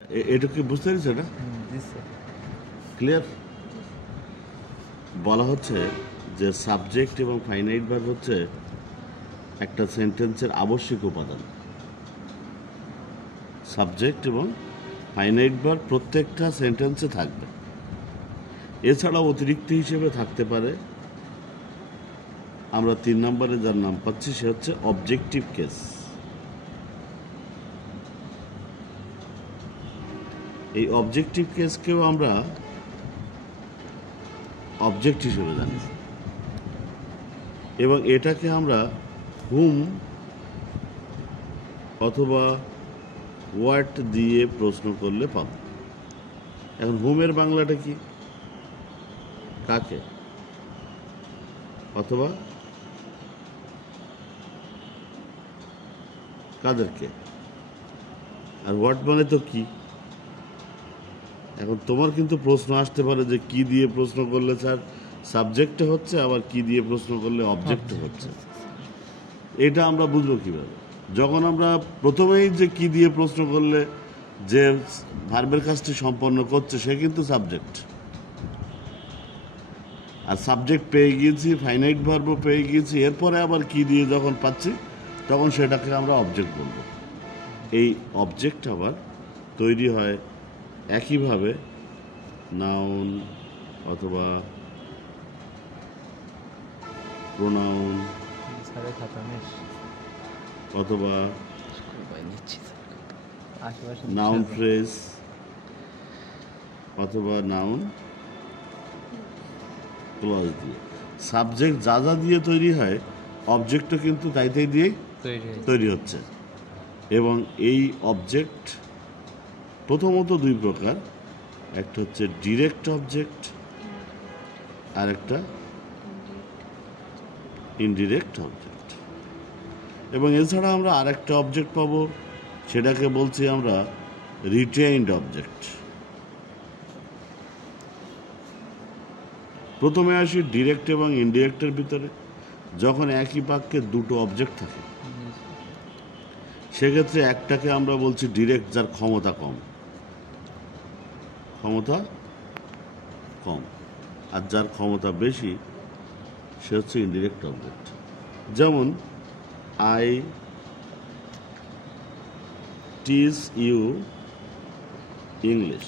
এটা কি বুঝতে পেরেছো না? জি স্যার। ক্লিয়ার? বলা হচ্ছে যে সাবজেক্ট এবং ফাইনাইট ভার্ব হচ্ছে একটা সেন্টেন্সের আবশ্যিক উপাদান। সাবজেক্ট এবং ফাইনাইট ভার্ব প্রত্যেকটা সেন্টেন্সে থাকবে। এছাড়াও অতিরিক্ত হিসেবে থাকতে পারে, আমরা 3 নম্বরে যার নাম পাচ্ছি সে হচ্ছে অবজেক্টিভ কেস। এই অবজেক্টিভ কেসকেও আমরা অবজেক্ট হিসেবে জানি এবং এটাকে আমরা হুম অথবা হোয়াট দিয়ে প্রশ্ন করলে পাব। এখন হুমের বাংলাটা কি? কাকে, অথবা কাদেরকে। আর হোয়াট মানে তো কি। এখন তোমার কিন্তু প্রশ্ন আসতে পারে যে কি দিয়ে প্রশ্ন করলে স্যার সাবজেক্টে হচ্ছে, আবার কি দিয়ে প্রশ্ন করলে অবজেক্টে হচ্ছে। এটা আমরা বুঝবো কিভাবে? যখন আমরা প্রথমেই যে কি দিয়ে প্রশ্ন করলে যে ভার্বের কাজটি সম্পন্ন করছে সে কিন্তু সাবজেক্ট, আর সাবজেক্ট পেয়ে গিয়েছি, ফাইনাইট ভার্বও পেয়ে গিয়েছি, এরপরে আবার কি দিয়ে যখন পাচ্ছি তখন সেটাকে আমরা অবজেক্ট বলবো। এই অবজেক্ট আবার তৈরি হয় একইভাবে নাউন অথবা প্রোনাউন অথবা নাউন ফ্রেজ অথবা নাউন ক্লজ দিয়ে। সাবজেক্ট যা যা দিয়ে তৈরি হয়, অবজেক্টও কিন্তু তাই তাই দিয়ে তৈরি হচ্ছে। এবং এই অবজেক্ট প্রথমত দুই প্রকার, একটা হচ্ছে ডিরেক্ট অবজেক্ট আর একটা ইনডিরেক্ট অবজেক্ট। এবং এছাড়া আমরা আরেকটা অবজেক্ট পাবো, সেটাকে বলছি আমরা রিটেইনড অবজেক্ট। প্রথমে আসি ডিরেক্ট এবং ইনডিরেক্টের ভিতরে। যখন একই বাক্যে দুটো অবজেক্ট থাকে সেক্ষেত্রে একটাকে আমরা বলছি ডিরেক্ট, যার ক্ষমতা কম, আর যার ক্ষমতা বেশি সে হচ্ছে ইনডিরেক্ট অবজেক্ট। যেমন আই টিচ ইউ ইংলিশ,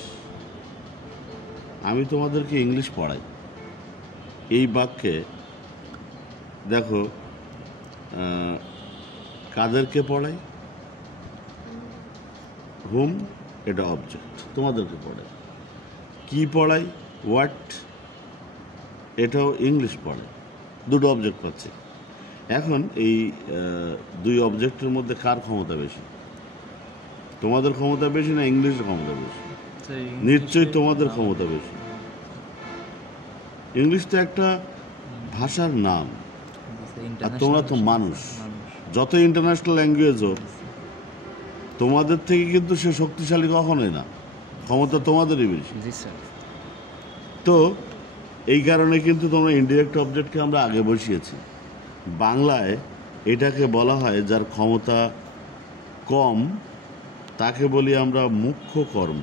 আমি তোমাদেরকে ইংলিশ পড়াই। এই বাক্যে দেখো কাদেরকে পড়াই, হুম এটা অবজেক্ট, তোমাদেরকে পড়াই। কি পড়াই, হোয়াট এটাও ইংলিশ পড়াই, দুটো অবজেক্ট পাচ্ছি। এখন এই দুই অবজেক্টের মধ্যে কার ক্ষমতা বেশি? তোমাদের ক্ষমতা বেশি না ইংলিশের ক্ষমতা বেশি? নিশ্চয়ই তোমাদের ক্ষমতা বেশি। ইংলিশ তো একটা ভাষার নাম, আর তোমরা তো মানুষ। যত ইন্টারন্যাশনাল ল্যাঙ্গুয়েজ হোক, তোমাদের থেকে কিন্তু সে শক্তিশালী কখনোই না, ক্ষমতা তোমাদেরই বেশি। তো এই কারণে কিন্তু তোমরা ইনডিরেক্ট অবজেক্টকে আমরা আগে বসিয়েছি। বাংলায় এটাকে বলা হয় যার ক্ষমতা কম, তাকে বলি আমরা মুখ্য কর্ম,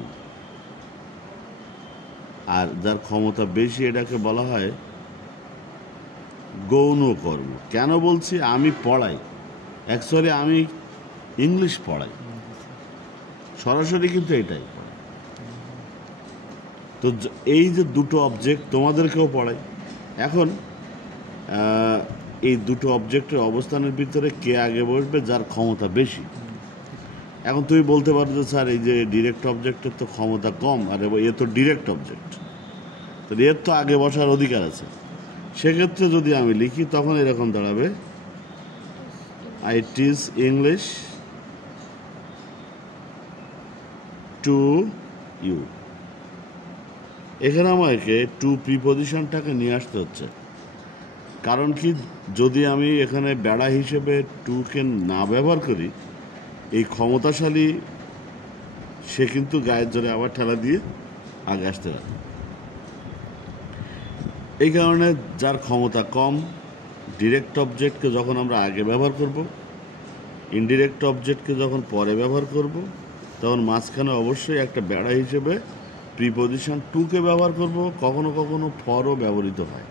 আর যার ক্ষমতা বেশি এটাকে বলা হয় গৌণ কর্ম। কেন বলছি? আমি পড়াই, অ্যাকচুয়ালি আমি ইংলিশ পড়াই, সরাসরি কিন্তু এটাই। তো এই যে দুটো অবজেক্ট তোমাদেরকেও পড়াই। এখন এই দুটো অবজেক্টের অবস্থানের ভিতরে কে আগে বসবে? যার ক্ষমতা বেশি। এখন তুমি বলতে পারো যে স্যার এই যে ডিরেক্ট অবজেক্টের তো ক্ষমতা কম, আর এ তো ডিরেক্ট অবজেক্ট, তো এর তো আগে বসার অধিকার আছে। সেক্ষেত্রে যদি আমি লিখি তখন এরকম দাঁড়াবে, I teach English to you. এখানে আমাকে টু প্রিপজিশনটাকে নিয়ে আসতে হচ্ছে। কারণ কি, যদি আমি এখানে বেড়া হিসেবে টুকে না ব্যবহার করি, এই ক্ষমতাশালী সে কিন্তু গায়ের জোরে আবার ঠেলা দিয়ে আগে আসতে পারে। এই কারণে যার ক্ষমতা কম, ডিরেক্ট অবজেক্টকে যখন আমরা আগে ব্যবহার করব, ইনডিরেক্ট অবজেক্টকে যখন পরে ব্যবহার করব, তখন মাঝখানে অবশ্যই একটা বেড়া হিসেবে প্রিপজিশন টুকে ব্যবহার করব, কখনো কখনো ফরও ব্যবহৃত হয়।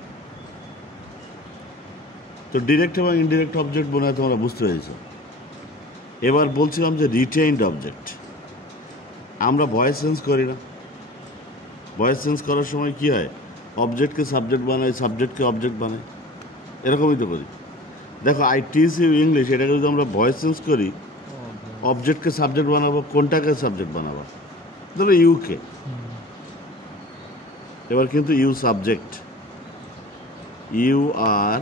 তো ডিরেক্ট এবং ইনডিরেক্ট অবজেক্ট মনে হয় তোমরা বুঝতে পেরেছ। এবার বলছিলাম যে রিটেইনড অবজেক্ট। আমরা ভয়েস চেঞ্জ করি না? ভয়েস চেঞ্জ করার সময় কি হয়? অবজেক্টকে সাবজেক্ট বানাই, সাবজেক্টকে অবজেক্ট বানাই, এরকমই তো করি। দেখো, আই টিচ ইউ ইংলিশ, এটাকে যদি আমরা ভয়েস চেঞ্জ করি, অবজেক্টকে সাবজেক্ট বানাবো, কোনটাকে সাবজেক্ট বানাবো? ধরো ইউকে, এবার কিন্তু you subject, you are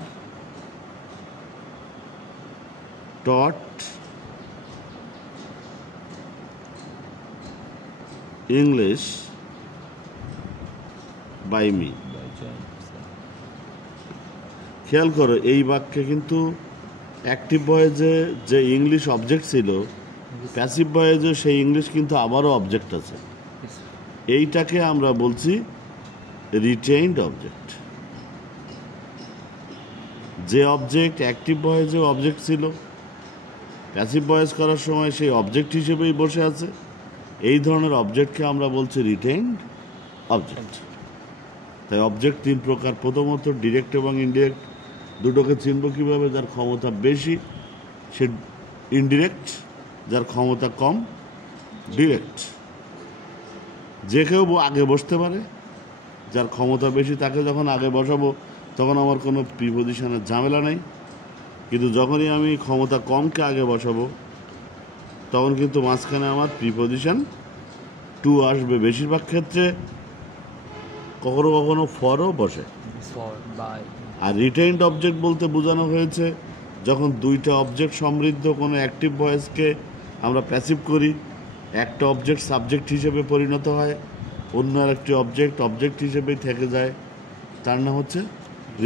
taught English by me. খেয়াল করো, এই বাক্যে কিন্তু অ্যাক্টিভ ভয়েসে যে ইংলিশ অবজেক্ট ছিল, প্যাসিভ ভয়েসে সেই ইংলিশ কিন্তু আবারও অবজেক্ট আছে। এইটাকে আমরা বলছি রিটেইনড অবজেক্ট। যে অবজেক্ট অ্যাক্টিভ ভয়েসে অবজেক্ট ছিল, প্যাসিভ ভয়েস করার সময় সেই অবজেক্ট হিসেবেই বসে আছে, এই ধরনের অবজেক্টকে আমরা বলছি রিটেইনড অবজেক্ট। তাই অবজেক্ট তিন প্রকার। প্রথমত ডিরেক্ট এবং ইনডিরেক্ট। দুটোকে চিনব কীভাবে? যার ক্ষমতা বেশি সে ইনডিরেক্ট, যার ক্ষমতা কম ডিরেক্ট। যে কেউ আগে বসতে পারে, যার ক্ষমতা বেশি তাকে যখন আগে বসাবো তখন আমার কোনো প্রিপজিশনের ঝামেলা নেই। কিন্তু যখনই আমি ক্ষমতা কমকে আগে বসাবো তখন কিন্তু মাঝখানে আমার প্রিপজিশন টু আসবে। বেশিরভাগ ক্ষেত্রে কখনো কখনো ফরও বসে। আর রিটেইনড অবজেক্ট বলতে বোঝানো হয়েছে যখন দুইটা অবজেক্ট সমৃদ্ধ কোনো অ্যাক্টিভ ভয়েসকে আমরা প্যাসিভ করি, একটা অবজেক্ট সাবজেক্ট হিসেবে পরিণত হয়, অন্য আরেকটি অবজেক্ট অবজেক্ট হিসেবেই থেকে যায়, তার নাম হচ্ছে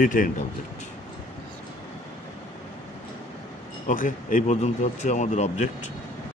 রিটেইনড অবজেক্ট। ওকে, এই পর্যন্ত হচ্ছে আমাদের অবজেক্ট।